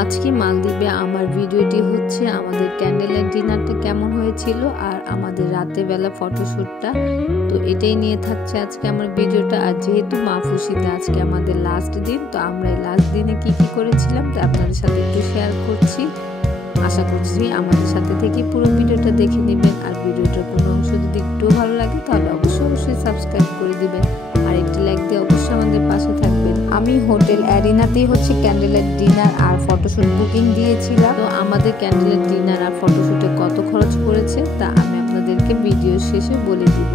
আজকে মালদ্বীপে আমার ভিডিওটি হচ্ছে আমাদের ক্যান্ডেল লাইট ডিনারটা কেমন হয়েছিল আর আমাদের রাতের বেলা ফটোশ্যুটটা। তো এটাই নিয়ে থাকছে আজকে আমার ভিডিওটা। আর যেহেতু মাহফুসিতে আজকে আমাদের লাস্ট দিন, তো আমরা এই লাস্ট দিনে কি কি করেছিলাম তো আপনাদের সাথে একটু শেয়ার করছি। আশা করছি আমাদের সাথে থেকে পুরো ভিডিওটা দেখে নেবেন। আর ভিডিওটার কোনো অংশ যদি একটু ভালো লাগে তাহলে অবশ্যই সাবস্ক্রাইব করে দিবেন আর একটি লাইক দিয়ে অবশ্যই আমাদের পাশে থাকবেন। আমি হোটেল অ্যারিনাতেই হচ্ছে ক্যান্ডেলের ডিনার আর ফটোশ্যুট বুকিং দিয়েছিলাম। তো আমাদের ক্যান্ডেলের ডিনার আর ফটোশ্যুটে কত খরচ পড়েছে তা আমি আপনাদেরকে ভিডিও শেষে বলে দিব।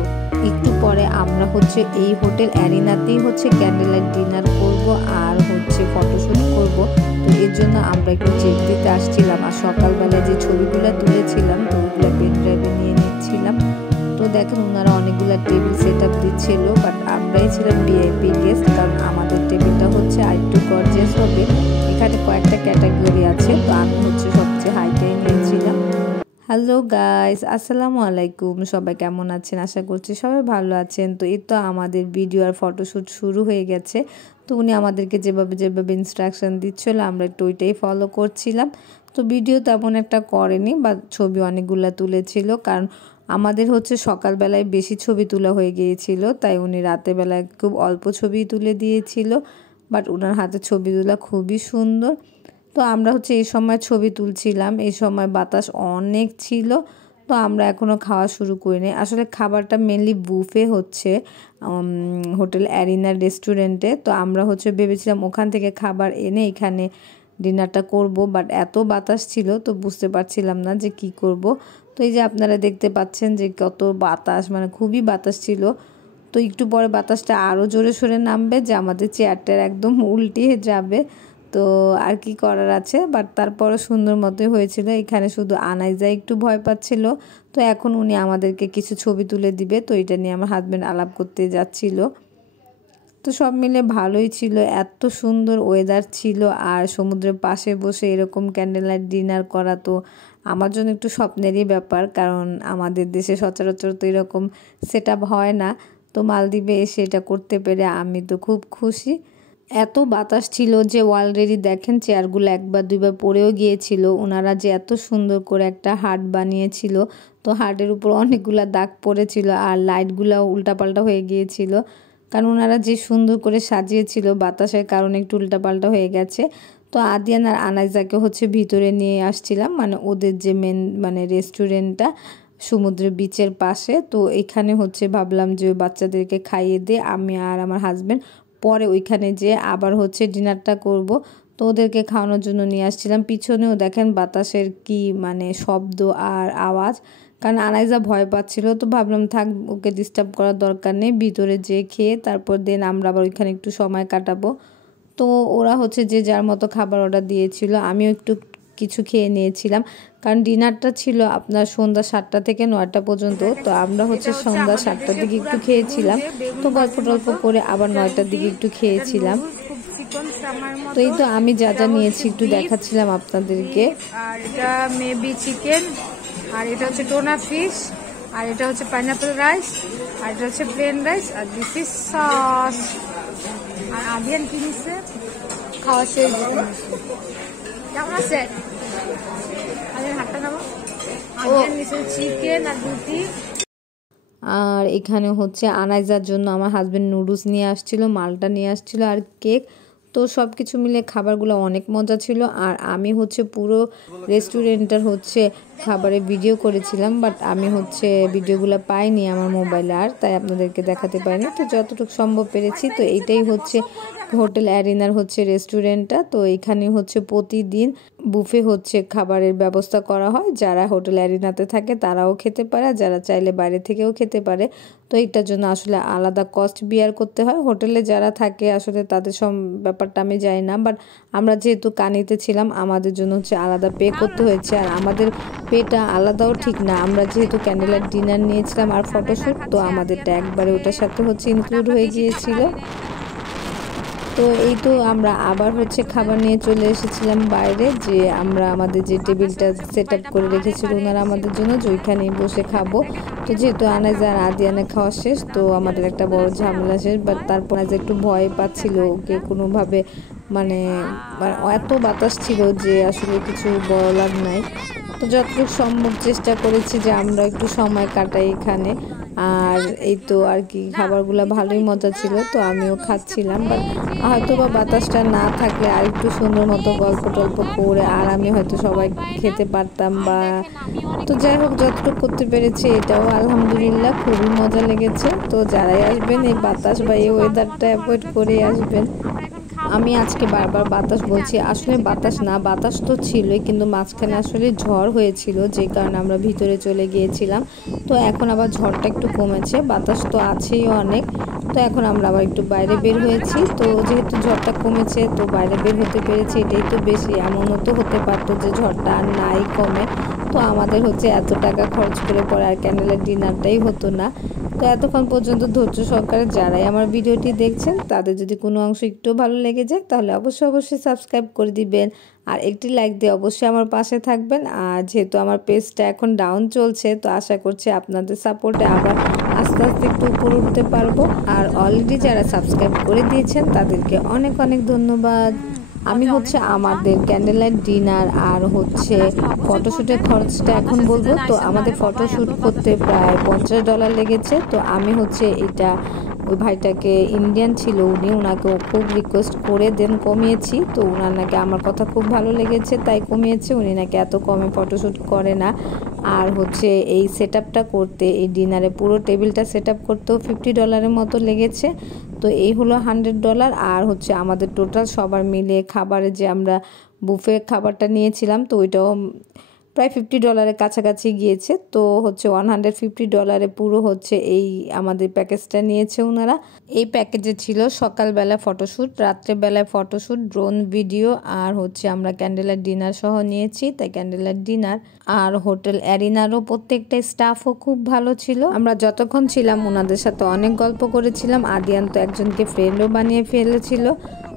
একটু পরে আমরা হচ্ছে এই হোটেল অ্যারিনাতেই হচ্ছে ক্যান্ডেল লাইট ডিনার করব আর হচ্ছে ফটোশ্যুট করব। তো এর জন্য আমরা একটু চেক দিতে আসছিলাম আর সকালবেলায় যে ছবিগুলো তুলেছিলাম তো ওগুলো পেন ড্রাইভে নিয়ে নিচ্ছিলাম। তো দেখেন ওনারা অনেকগুলো টেবিল সেট আপ দিচ্ছিল, বাট আমরাই ছিলাম ভিআইপি গেস্ট, কারণ আমাদের টেবিলটা হচ্ছে আরেকটু গর্জিয়াস হবে। এখানে কয়েকটা ক্যাটাগরি আছে, তো আমি হচ্ছে সবচেয়ে হাইটাই নিয়েছিলাম। হ্যালো গাইস, আসসালামু আলাইকুম। সবাই কেমন আছেন? আশা করছি সবাই ভালো আছেন। তো এই তো আমাদের ভিডিও আর ফটোশ্যুট শুরু হয়ে গেছে। তো উনি আমাদেরকে যেভাবে ইনস্ট্রাকশন দিচ্ছিল আমরা একটু ওইটাই ফলো করছিলাম। তো ভিডিও তেমন একটা করেনি, বা ছবি অনেকগুলো তুলেছিল, কারণ আমাদের হচ্ছে সকালবেলায় বেশি ছবি তোলা হয়ে গিয়েছিল, তাই উনি রাতের বেলায় খুব অল্প ছবি তুলে দিয়েছিল। বাট ওনার হাতে ছবি তোলা খুবই সুন্দর। তো আমরা হচ্ছে এই সময় ছবি তুলছিলাম, এই সময় বাতাস অনেক ছিল। তো আমরা এখনও খাওয়া শুরু করিনি। আসলে খাবারটা মেনলি বুফে হচ্ছে হোটেল অ্যারিনা রেস্টুরেন্টে। তো আমরা হচ্ছে ভেবেছিলাম ওখান থেকে খাবার এনে এখানে ডিনারটা করব, বাট এত বাতাস ছিল তো বুঝতে পারছিলাম না যে কি করব। তো এই যে আপনারা দেখতে পাচ্ছেন যে কত বাতাস, মানে খুবই বাতাস ছিল। তো একটু পরে বাতাসটা আরও জোরে সোরে নামবে, যে আমাদের চেয়ারটার একদম উল্টিয়ে যাবে। তো আর কি করার আছে, বাট তারপরও সুন্দর মতোই হয়েছিল। এখানে শুধু আনাইজা একটু ভয় পাচ্ছিল। তো এখন উনি আমাদেরকে কিছু ছবি তুলে দিবে, তো এটা নিয়ে আমার হাজব্যান্ড আলাপ করতে যাচ্ছিল। তো সব মিলে ভালোই ছিল, এত সুন্দর ওয়েদার ছিল। আর সমুদ্রের পাশে বসে এরকম ক্যান্ডেল লাইট ডিনার করা তো আমার জন্য একটু স্বপ্নেরই ব্যাপার, কারণ আমাদের দেশে সচরাচর তো এরকম সেট আপ হয় না। তো মালদ্বীপে এসে এটা করতে পেরে আমি তো খুব খুশি। এত বাতাস ছিল যে অলরেডি দেখেন চেয়ারগুলো একবার দুইবার পড়েও গিয়েছিল। ওনারা যে এত সুন্দর করে একটা হার্ট বানিয়েছিল, তো হার্টের উপর অনেকগুলা দাগ পড়েছিল আর লাইটগুলো উল্টাপাল্টা হয়ে গিয়েছিল, কারণ ওনারা যে সুন্দর করে সাজিয়েছিল বাতাসের কারণে একটু উল্টাপাল্টা হয়ে গেছে। তো আদিয়ান আর আনাইজাকে হচ্ছে ভিতরে নিয়ে আসছিলাম, মানে ওদের যে মেন মানে রেস্টুরেন্টটা সমুদ্রের বিচের পাশে। তো এখানে হচ্ছে ভাবলাম যে বাচ্চাদেরকে খাইয়ে দিয়ে আমি আর আমার হাজব্যান্ড পরে ওইখানে যে আবার হচ্ছে ডিনারটা করব। তো ওদেরকে খাওয়ানোর জন্য নিয়ে আসছিলাম। পিছনেও দেখেন বাতাসের কি মানে শব্দ আর আওয়াজ, কারণ আনাইজা ভয় পাচ্ছিল। তো ভাবলাম থাক, ওকে ডিস্টার্ব করার দরকার নেই, ভিতরে যেয়ে খেয়ে তারপর দেন আমরা আবার ওইখানে একটু সময় কাটাবো। তো ওরা হচ্ছে যে যার মতো খাবার অর্ডার দিয়েছিল, আমিও একটু কিছু খেয়ে নিয়েছিলাম, কারণ ডিনারটা ছিল আপনার সন্ধ্যা 7টা থেকে 9টা পর্যন্ত। তো আমরা হচ্ছে সন্ধ্যা 7টার দিকে একটু খেয়েছিলাম, তো গল্প টল্প করে আবার 9টার দিকে একটু খেয়েছিলাম। তো এই তো আমি যা যা নিয়েছি একটু দেখাচ্ছিলাম আপনাদেরকে। আর এটা মেবি চিকেন, আর এটা হচ্ছে টোনা ফিশ, আর এটা হচ্ছে পাইনাপেল রাইস, আর এটা হচ্ছে প্লেন রাইস, আর দিস ইজ সস। আর আদিয়ান কি নিচ্ছে খাওয়া শেষ। কেমন আছে আদিয়ান? হাতটা নামো। আদিয়ান নিচ্ছে চিকেন আর রুটি। আর এখানে হচ্ছে আনাইজার জন্য আমার হাজব্যান্ড নুডলস নিয়ে আসছিল, মালটা নিয়ে আসছিল আর কেক। তো সব কিছু মিলে খাবারগুলো অনেক মজা ছিল। আর আমি হচ্ছে পুরো রেস্টুরেন্টের হচ্ছে খাবারের ভিডিও করেছিলাম, বাট আমি হচ্ছে ভিডিওগুলো পাইনি আমার মোবাইলে, আর তাই আপনাদেরকে দেখাতে পারিনি। তো যতটুকু সম্ভব পেরেছি। তো এইটাই হচ্ছে হোটেল অ্যারিনার হচ্ছে রেস্টুরেন্টটা। তো এখানে হচ্ছে প্রতিদিন বুফে হচ্ছে খাবারের ব্যবস্থা করা হয়। যারা হোটেল অ্যারিনাতে থাকে তারাও খেতে পারে, যারা চাইলে বাইরে থেকেও খেতে পারে। তো এইটার জন্য আসলে আলাদা কস্ট বিয়ার করতে হয়। হোটেলে যারা থাকে আসলে তাদের সব ব্যাপারটা আমি জানি না, বাট আমরা যেহেতু কানিতে ছিলাম আমাদের জন্য হচ্ছে আলাদা পে করতে হয়েছে। আর আমাদের পেটা আলাদাও ঠিক না, আমরা যেহেতু ক্যান্ডেল লাইট ডিনার নিয়েছিলাম আর ফটোশ্যুট, তো আমাদেরটা একবারে ওটার সাথে হচ্ছে ইনক্লুড হয়ে গিয়েছিল। তো এই তো আমরা আবার হচ্ছে খাবার নিয়ে চলে এসেছিলাম বাইরে, যে আমরা আমাদের যে টেবিলটা সেট আপ করে রেখেছিল ওনারা আমাদের জন্য, যে ওইখানেই বসে খাবো। তো যেহেতু আনাইজা আর আদিয়ানে খাওয়া শেষ, তো আমাদের একটা বড় ঝামেলা শেষ। বাট তারপর আজ একটু ভয় পাচ্ছিল, ওকে কোনোভাবে মানে এত বাতাস ছিল যে আসলে কিছু বলার নাই। তো যতটুকু সম্ভব চেষ্টা করেছি যে আমরা একটু সময় কাটাই এখানে। আর এই তো আর কি, খাবারগুলো ভালোই মজা ছিল, তো আমিও খাচ্ছিলাম। বাট হয়তো বা বাতাসটা না থাকলে আর একটু সুন্দর মতো গল্প টল্প করে আর আমি হয়তো সবাই খেতে পারতাম বা, তো যাই হোক যতটুকু করতে পেরেছি এটাও আলহামদুলিল্লাহ খুবই মজা লেগেছে। তো যারাই আসবেন এই বাতাস বা এই ওয়েদারটা অ্যাভয়েড করে আসবেন। আমি আজকে বারবার বাতাস বলছি, আসলে বাতাস না, বাতাস তো ছিলই, কিন্তু মাঝখানে আসলে ঝড় হয়েছিল যে কারণে আমরা ভিতরে চলে গিয়েছিলাম। তো এখন আবার ঝড়টা একটু কমেছে, বাতাস তো আছেই অনেক। তো এখন আমরা আবার একটু বাইরে বের হয়েছি। তো যেহেতু ঝড়টা কমেছে তো বাইরে বের হতে পেরেছি, এটাই তো বেশি। এমনও তো হতে পারতো যে ঝড়টা আর নাই কমে, তো আমাদের হচ্ছে এত টাকা খরচ করে পরে আর ক্যান্ডেলের ডিনারটাই হতো না। তো এতক্ষণ পর্যন্ত ধৈর্য সহকারে যারাই আমার ভিডিওটি দেখছেন তাদের যদি কোনো অংশ একটু ভালো লেগে যায় তাহলে অবশ্যই সাবস্ক্রাইব করে দিবেন আর একটি লাইক দিয়ে অবশ্যই আমার পাশে থাকবেন। আর যেহেতু আমার পেজটা এখন ডাউন চলছে, তো আশা করছি আপনাদের সাপোর্টে আবার আস্তে আস্তে একটু উপরে উঠতে পারবো। আর অলরেডি যারা সাবস্ক্রাইব করে দিয়েছেন তাদেরকে অনেক অনেক ধন্যবাদ। আমি হচ্ছে আমাদের ক্যান্ডেল লাইট ডিনার আর হচ্ছে ফটোশ্যুটের খরচটা এখন বলবো। তো আমাদের ফটোশ্যুট করতে প্রায় $50 লেগেছে। তো আমি হচ্ছে এটা ওই ভাইটাকে, ইন্ডিয়ান ছিল উনি, ওনাকে খুব রিকোয়েস্ট করে দেন কমিয়েছি। তো ওনার নাকি আমার কথা খুব ভালো লেগেছে তাই কমিয়েছে, উনি নাকি এত কমে ফটোশ্যুট করে না। আর হচ্ছে এই সেট আপটা করতে, এই ডিনারে পুরো টেবিলটা সেট আপ করতেও $50 মতো লেগেছে। তো এই হলো $100। আর হচ্ছে আমাদের টোটাল সবার মিলে খাবারে যে আমরা বুফে খাবারটা নিয়েছিলাম তো ওইটাও প্রায় $50 কাছাকাছি গিয়েছে। তো হচ্ছে $150 পুরো হচ্ছে এই আমাদের প্যাকেজটা নিয়েছে ওনারা। এই প্যাকেজে ছিল সকালবেলা ফটোশ্যুট, রাত্রেবেলায় ফটোশ্যুট, ড্রোন ভিডিও আর হচ্ছে আমরা ক্যান্ডেলার ডিনার সহ নিয়েছি, তাই ক্যান্ডেলার ডিনার। আর হোটেল অ্যারিনারও প্রত্যেকটা স্টাফও খুব ভালো ছিল। আমরা যতক্ষণ ছিলাম ওনাদের সাথে অনেক গল্প করেছিলাম, আদিয়ান তো একজনকে ফ্রেন্ডও বানিয়ে ফেলেছিল।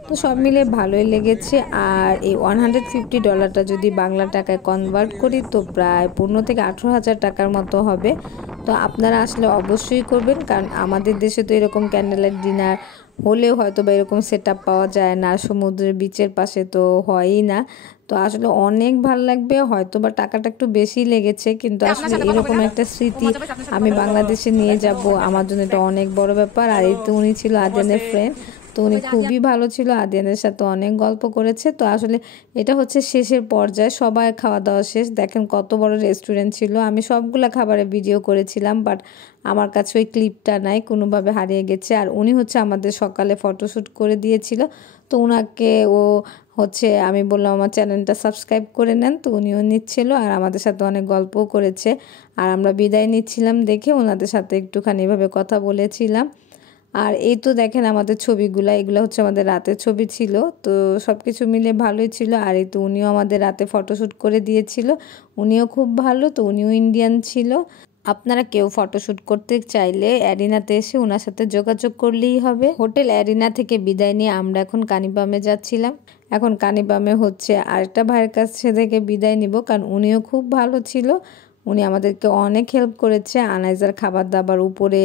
তো সব মিলে ভালোই লেগেছে। আর এই $150টা যদি বাংলা টাকায় কনভার্ট করি তো প্রায় 15 থেকে 18,000 টাকার মতো হবে। তো আপনারা আসলে অবশ্যই করবেন, কারণ আমাদের দেশে তো এরকম ক্যান্ডেল লাইট ডিনার হলেও হয়তো বা এরকম সেট আপ পাওয়া যায় না, সমুদ্রের বিচের পাশে তো হয়ই না। তো আসলে অনেক ভালো লাগবে, হয়তো বা টাকাটা একটু বেশি লেগেছে, কিন্তু আসলে এরকম একটা স্মৃতি আমি বাংলাদেশে নিয়ে যাব, আমার জন্য এটা অনেক বড় ব্যাপার। আর এই তো উনি ছিল আদিয়ানের ফ্রেন্ড, তো উনি খুবই ভালো ছিল, আদিয়ানের সাথে অনেক গল্প করেছে। তো আসলে এটা হচ্ছে শেষের পর্যায়ে, সবাই খাওয়া দাওয়া শেষ, দেখেন কত বড় রেস্টুরেন্ট ছিল। আমি সবগুলা খাবারের ভিডিও করেছিলাম, বাট আমার কাছে ওই ক্লিপটা নাই, কোনোভাবে হারিয়ে গেছে। আর উনি হচ্ছে আমাদের সকালে ফটোশ্যুট করে দিয়েছিল। তো ওনাকে হচ্ছে আমি বললাম আমার চ্যানেলটা সাবস্ক্রাইব করে নেন, তো উনিও নিচ্ছিল আর আমাদের সাথে অনেক গল্পও করেছে। আর আমরা বিদায় নিচ্ছিলাম দেখে ওনাদের সাথে একটুখানি এভাবে কথা বলেছিলাম। আর এই তো দেখেন আমাদের ছবিগুলা, এগুলো হচ্ছে আমাদের রাতের ছবি ছিল। তো সব কিছু মিলে ভালোই ছিল। আর এই তো উনিও আমাদের রাতে ফটোশ্যুট করে দিয়েছিল, উনিও খুব ভালো। তো উনিও ইন্ডিয়ান ছিল। আপনারা কেউ ফটোশ্যুট করতে চাইলে অ্যারিনাতে এসে ওনার সাথে যোগাযোগ করলেই হবে। হোটেল অ্যারিনা থেকে বিদায় নিয়ে আমরা এখন কানিপামে যাচ্ছিলাম। এখন কানিপামে হচ্ছে আরেকটা ভাইয়ের কাছে থেকে বিদায় নিব, কারণ উনিও খুব ভালো ছিল, উনি আমাদেরকে অনেক হেল্প করেছে আনাইজার খাবার দাবার উপরে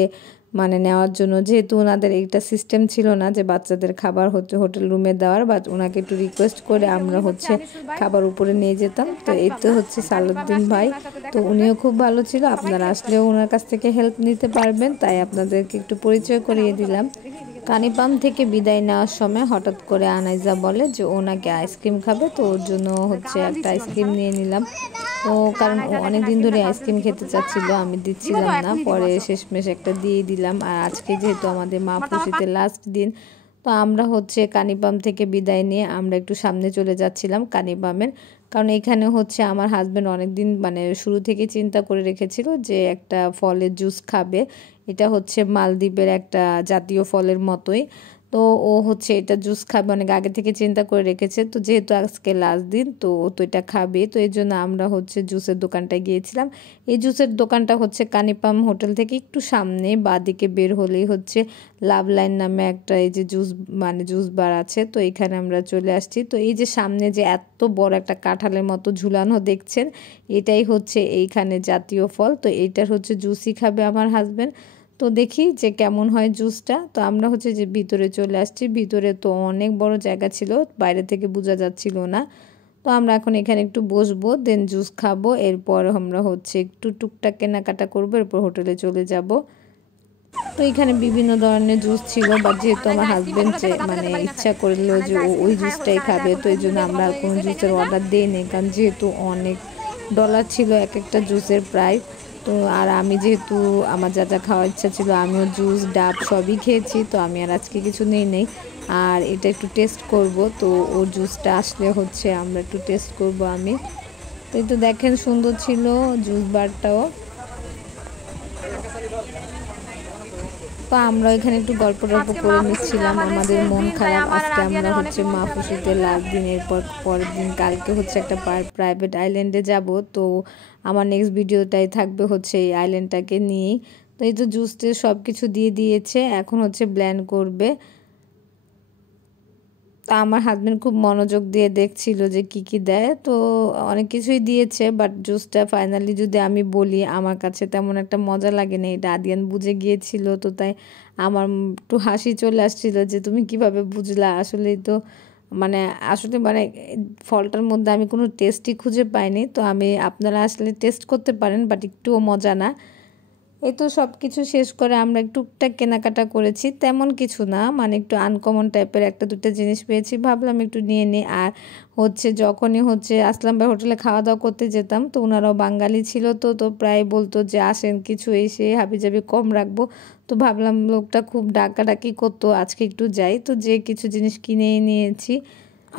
মানে নেওয়ার জন্য। যেহেতু ওনাদের একটা সিস্টেম ছিল না যে বাচ্চাদের খাবার হচ্ছে হোটেল রুমে দেওয়ার, বাট ওনাকে একটু রিকোয়েস্ট করে আমরা হচ্ছে খাবার উপরে নিয়ে যেতাম। তো এই তো হচ্ছে সালাউদ্দিন ভাই, তো উনিও খুব ভালো ছিল, আপনারা আসলেও ওনার কাছ থেকে হেল্প নিতে পারবেন, তাই আপনাদেরকে একটু পরিচয় করিয়ে দিলাম। কানিপাম থেকে বিদায় নেওয়ার সময় হঠাৎ করে আনাইজা বলে যে ও নাকি আইসক্রিম খাবে, তো ওর জন্য হচ্ছে একটা আইসক্রিম নিয়ে নিলাম। ও কারণ ও অনেক দিন ধরে আইসক্রিম খেতে চাচ্ছিল, আমি দিচ্ছিলাম না, পরে শেষমেশ একটা দিয়ে দিলাম। আর আজকে যেহেতু আমাদের মা খুশিতে লাস্ট দিন, তো আমরা হচ্ছে কানিপাম থেকে বিদায় নিয়ে আমরা একটু সামনে চলে যাচ্ছিলাম কানিপামের, কারণ এখানে হচ্ছে আমার হাজব্যান্ড অনেকদিন মানে শুরু থেকে চিন্তা করে রেখেছিল যে একটা ফলের জুস খাবে। এটা হচ্ছে মালদ্বীপের একটা জাতীয় ফলের মতোই, তো ও হচ্ছে এটা জুস খাবে, অনেক আগে থেকে চিন্তা করে রেখেছে। তো যেহেতু আজকে লাস্ট দিন তো ও তো এটা খাবে, তো এই জন্য আমরা হচ্ছে জুসের দোকানটায় গিয়েছিলাম। এই জুসের দোকানটা হচ্ছে কানিপাম হোটেল থেকে একটু সামনে বাঁদিকে বের হলেই হচ্ছে লাভ লাইন নামে একটা এই যে জুস বার আছে, তো এখানে আমরা চলে আসছি। তো এই যে সামনে যে এত বড় একটা কাঁঠালের মতো ঝুলানো দেখছেন, এটাই হচ্ছে এইখানে জাতীয় ফল। তো এইটার হচ্ছে জুসই খাবে আমার হাজব্যান্ড। তো দেখি যে কেমন হয় জুসটা। তো আমরা হচ্ছে যে ভিতরে চলে আসছি। ভিতরে তো অনেক বড় জায়গা ছিল, বাইরে থেকে বোঝা যাচ্ছিল না। তো আমরা এখন এখানে একটু বসবো, দেন জুস খাবো, এরপর আমরা হচ্ছে একটু টুকটাক কেনাকাটা করবো, এরপর হোটেলে চলে যাব। তো এখানে বিভিন্ন ধরনের জুস ছিল, বাট যেহেতু আমার হাজবেন্ড মানে ইচ্ছা করলো যে ওই জুসটাই খাবে, তো এই জন্য আমরা আর কোনো জুসের অর্ডার দিইনি, কারণ যেহেতু অনেক ডলার ছিল এক একটা জুসের প্রাইস। তো আর আমি যেহেতু আমার যা যা খাওয়ার ইচ্ছা ছিল, আমিও জুস ডাব সবই খেয়েছি, তো আমি আর আজকে কিছু নেই। আর এটা একটু টেস্ট করব, তো ওর জুসটা আসলে হচ্ছে আমরা একটু টেস্ট করব আমি। তো এই তো দেখেন সুন্দর ছিল জুস বারটাও। তো আমরা এখানে একটু গল্প করে নিচ্ছিলাম, আমাদের মন খারাপ, আজকে আমরা হচ্ছে মাহফুসিতে লাস্ট দিন, এরপর পরের দিন কালকে হচ্ছে একটা প্রাইভেট আইল্যান্ডে যাব। তো আমার নেক্সট ভিডিওটাই থাকবে হচ্ছে এই আইল্যান্ডটাকে নিয়েই। তো এই তো জুসতে সব কিছু দিয়ে দিয়েছে, এখন হচ্ছে ব্লেন্ড করবে। তো আমার হাজবেন্ড খুব মনোযোগ দিয়ে দেখছিল যে কি দেয়, তো অনেক কিছুই দিয়েছে, বাট জুসটা ফাইনালি যদি আমি বলি আমার কাছে তেমন একটা মজা লাগে না, এটা আদিয়ান বুঝে গিয়েছিল। তো তাই আমার একটু হাসি চলে আসছিল যে তুমি কিভাবে বুঝলা, আসলে ফলটার মধ্যে আমি কোনো টেস্টই খুঁজে পাইনি। তো আপনারা আসলে টেস্ট করতে পারেন, বাট একটুও মজা না। এই তো সব কিছু শেষ করে আমরা টুকটাক কেনাকাটা করেছি, তেমন কিছু না, মানে একটু আনকমন টাইপের একটা দুটো জিনিস পেয়েছি, ভাবলাম একটু নিয়ে নিই। আর হচ্ছে যখনই হচ্ছে আসলাম ভাই হোটেলে খাওয়া দাওয়া করতে যেতাম, তো ওনারাও বাঙালি ছিল, তো প্রায় বলতো যে আসেন কিছু এসে হাবিজাবি কম রাখবো। তো ভাবলাম লোকটা খুব ডাকাডাকি করতো, আজকে একটু যাই, তো যে কিছু জিনিস কিনেই নিয়েছি।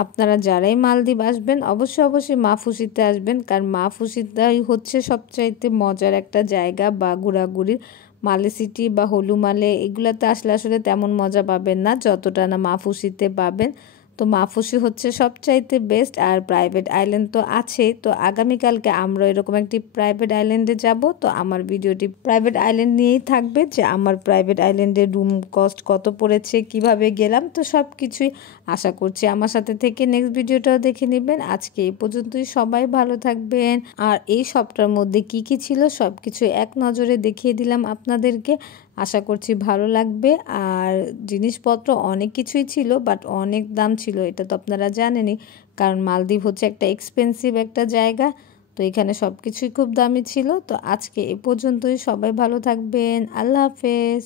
আপনারা যারাই মালদ্বীপ আসবেন অবশ্যই মাহফুসিতে আসবেন, কারণ মাহফুসিটাই হচ্ছে সবচাইতে মজার একটা জায়গা বা ঘোরাঘুরির। মালে সিটি বা হলুমালে এগুলাতে আসলে তেমন মজা পাবেন না যতটা না মাহফুসিতে পাবেন। তো মাহফুসি হচ্ছে সবচাইতে বেস্ট। আর প্রাইভেট আইল্যান্ড তো আছেই, তো আগামীকালকে আমরা এরকম একটি প্রাইভেট আইল্যান্ডে যাব। তো আমার ভিডিওটি প্রাইভেট আইল্যান্ড নিয়েই থাকবে, যে আমার প্রাইভেট আইল্যান্ডের রুম কস্ট কত পড়েছে, কিভাবে গেলাম, তো সব কিছুই আশা করছি আমার সাথে থেকে নেক্সট ভিডিওটাও দেখে নেবেন। আজকে এই পর্যন্তই, সবাই ভালো থাকবেন। আর এই সবটার মধ্যে কি ছিল সব কিছু এক নজরে দেখিয়ে দিলাম আপনাদেরকে, আশা করছি ভালো লাগবে। আর জিনিসপত্র অনেক কিছুই ছিল, বাট অনেক দাম ছিল, এটা তো আপনারা জানেনই, কারণ মালদ্বীপ হচ্ছে একটা এক্সপেন্সিভ একটা জায়গা। তো এখানে সব কিছুই খুব দামি ছিল। তো আজকে এ পর্যন্তই, সবাই ভালো থাকবেন, আল্লাহ হাফেজ।